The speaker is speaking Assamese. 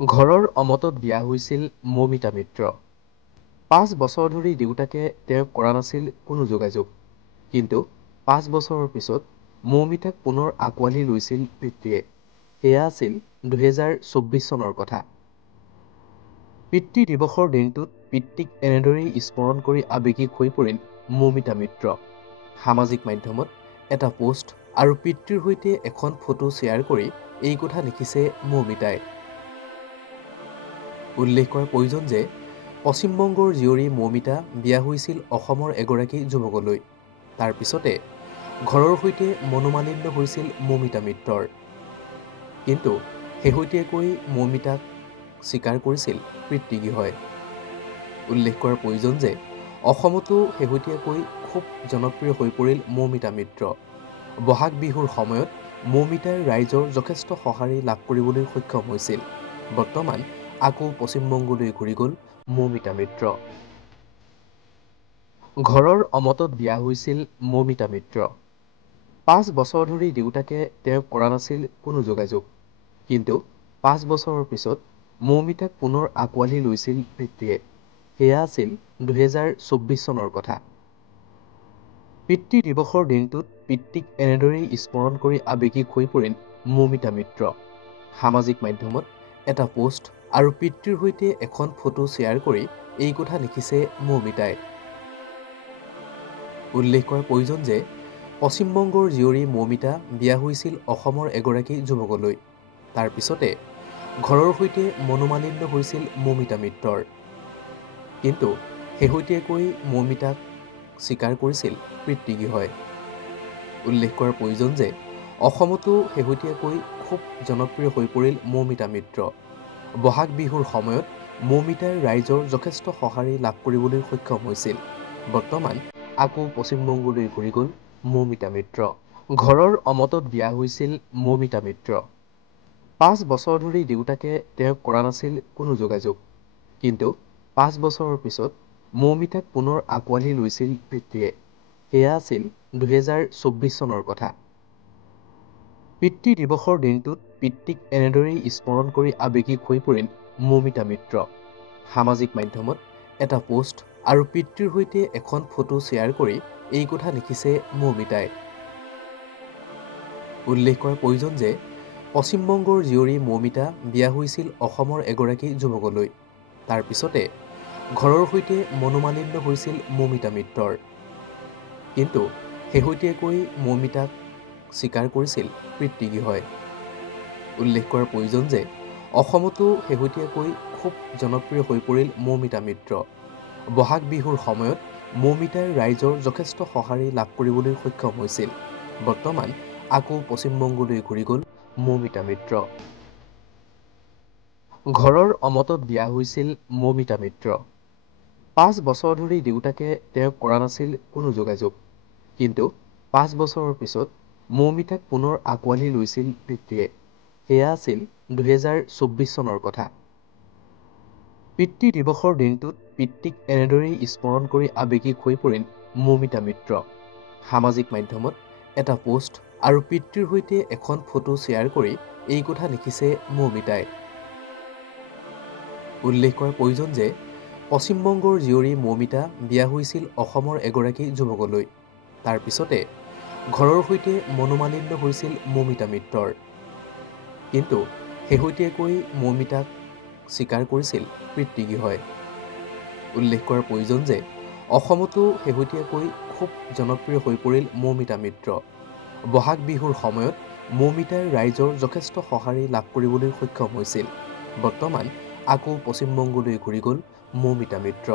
ঘৰৰ অমতত বিয়া হৈছিল মৌমিতা মিত্ৰ। ৫ বছৰ ধৰি দেউতাকে তেওঁক কৰা নাছিল কোনো যোগাযোগ। কিন্তু ৫ বছৰৰ পিছত মৌমিতাক পুনৰ আঁকোৱালি লৈছিল পিতৃয়ে। সেয়া আছিল ২০২৪ চনৰ কথা। পিতৃ দিৱসৰ দিনটোত পিতৃক এনেদৰেই স্মৰণ কৰি আৱেগিক হৈ পৰিল মৌমিতা মিত্ৰ। সামাজিক মাধ্যমত এটা পোষ্ট আৰু পিতৃৰ সৈতে এখন ফটো শ্বেয়াৰ কৰি এই কথা লিখিছে মৌমিতাই। উল্লেখ কৰাৰ প্ৰয়োজন যে পশ্চিমবংগৰ জীয়ৰী মৌমিতা বিয়া হৈছিল অসমৰ এগৰাকী যুৱকলৈ। তাৰ পিছতে ঘৰৰ সৈতে মনোমালিন্য হৈছিল মৌমিতা মিত্ৰৰ। কিন্তু শেহতীয়াকৈ মৌমিতাক স্বীকাৰ কৰিছিল পিতৃগৃহই। উল্লেখ কৰাৰ প্ৰয়োজন যে অসমতো শেহতীয়াকৈ খুব জনপ্ৰিয় হৈ পৰিল মৌমিতা মিত্ৰ। বহাগ বিহুৰ সময়ত মৌমিতাই ৰাইজৰ যথেষ্ট সঁহাৰি লাভ কৰিবলৈ সক্ষম হৈছিল। বৰ্তমান আকৌ পশ্চিমবংগলৈ ঘূৰি গ'ল মৌমিতা মিত্ৰ। ঘৰৰ অমতত বিয়া হৈছিল মৌমিতা মিত্ৰ। ৫ বছৰ ধৰি দেউতাকে তেওঁক কৰা নাছিল কোনো যোগাযোগ। কিন্তু ৫ বছৰৰ পিছত মৌমিতাক পুনৰ আঁকোৱালি লৈছিল পিতৃয়ে। সেয়া আছিল ২০২৪ চনৰ কথা। পিতৃ দিৱসৰ দিনটোত পিতৃক এনেদৰেই স্মৰণ কৰি আৱেগিক হৈ পৰিল মৌমিতা মিত্ৰ। সামাজিক মাধ্যমত এটা পোষ্ট আৰু পিতৃৰ সৈতে এখন ফটো শ্বেয়াৰ কৰি এই কথা লিখিছে মৌমিতাই। উল্লেখ কৰাৰ প্ৰয়োজন যে পশ্চিমবংগৰ জীয়ৰী মৌমিতা বিয়া হৈছিল অসমৰ এগৰাকী যুৱকলৈ। তাৰ পিছতে ঘৰৰ সৈতে মনোমালিন্য হৈছিল মৌমিতা মিত্ৰৰ। কিন্তু শেহতীয়াকৈ মৌমিতাক স্বীকাৰ কৰিছিল পিতৃগৃহই। উল্লেখ কৰাৰ প্ৰয়োজন যে অসমতো শেহতীয়াকৈ খুব জনপ্ৰিয় হৈ পৰিল মৌমিতা মিত্ৰ। বহাগ বিহুৰ সময়ত মৌমিতাই ৰাইজৰ যথেষ্ট সঁহাৰি লাভ কৰিবলৈ সক্ষম হৈছিল। বৰ্তমান আকৌ পশ্চিমবংগলৈ ঘূৰি গ'ল মৌমিতা মিত্ৰ। ঘৰৰ অমতত বিয়া হৈছিল মৌমিতা মিত্ৰ। ৫ বছৰ ধৰি দেউতাকে তেওঁক কৰা নাছিল কোনো যোগাযোগ। কিন্তু ৫ বছৰৰ পিছত মৌমিতাক পুনৰ আঁকোৱালি লৈছিল পিতৃয়ে। সেয়া আছিল ২০২৪ চনৰ কথা। পিতৃ দিৱসৰ দিনটোত পিতৃক এনেদৰেই স্মৰণ কৰি আৱেগিক হৈ পৰিল মৌমিতা মিত্ৰ। সামাজিক মাধ্যমত এটা পোষ্ট আৰু পিতৃৰ সৈতে এখন ফটো শ্বেয়াৰ কৰি এই কথা লিখিছে মৌমিতাই। উল্লেখ কৰাৰ প্ৰয়োজন যে পশ্চিমবংগৰ জীয়ৰী মৌমিতা বিয়া হৈছিল অসমৰ এগৰাকী যুৱকলৈ। তাৰ পিছতে ঘৰৰ সৈতে মনোমালিন্য হৈছিল মৌমিতা মিত্ৰৰ। কিন্তু শেহতীয়াকৈ মৌমিতাক স্বীকাৰ কৰিছিল পিতৃগৃহই। উল্লেখ কৰাৰ প্ৰয়োজন যে অসমতো শেহতীয়াকৈ খুব জনপ্ৰিয় হৈ পৰিল মৌমিতা মিত্ৰ। বহাগ বিহুৰ সময়ত মৌমিতাই ৰাইজৰ যথেষ্ট সঁহাৰি লাভ কৰিবলৈ সক্ষম হৈছিল। বৰ্তমান আকৌ পশ্চিমবংগলৈ ঘূৰি গ'ল মৌমিতা মিত্ৰ। ঘৰৰ অমতত বিয়া হৈছিল মৌমিতা মিত্ৰ। ৫ বছৰ ধৰি দেউতাকে তেওঁক কৰা নাছিল কোনো যোগাযোগ। কিন্তু ৫ বছৰৰ পিছত মৌমিতাক পুনৰ আঁকোৱালি লৈছিল পিতৃয়ে। সেয়া আছিল ২০২৪ চনৰ কথা। পিতৃ দিৱসৰ দিনটোত পিতৃক এনেদৰেই স্মৰণ কৰি আৱেগিক হৈ পৰিল মৌমিতা মিত্ৰ। সামাজিক মাধ্যমত এটা পোষ্ট আৰু পিতৃৰ সৈতে এখন ফটো শ্বেয়াৰ কৰি এই কথা লিখিছে মৌমিতাই। উল্লেখ কৰাৰ প্ৰয়োজন যে পশ্চিমবংগৰ জীয়ৰী মৌমিতা বিয়া হৈছিল অসমৰ এগৰাকী যুৱকলৈ। তাৰ পিছতে ঘৰৰ সৈতে মনোমালিন্য হৈছিল মৌমিতা মিত্ৰৰ। কিন্তু শেহতীয়াকৈ মৌমিতাক স্বীকাৰ কৰিছিল পিতৃগৃহই। উল্লেখ কৰাৰ প্ৰয়োজন যে অসমতো শেহতীয়াকৈ খুব জনপ্ৰিয় হৈ পৰিল মৌমিতা মিত্ৰ। বহাগ বিহুৰ সময়ত মৌমিতাই ৰাইজৰ যথেষ্ট সঁহাৰি লাভ কৰিবলৈ সক্ষম হৈছিল। বৰ্তমান আকৌ পশ্চিমবংগলৈ ঘূৰি গ'ল মৌমিতা মিত্ৰ।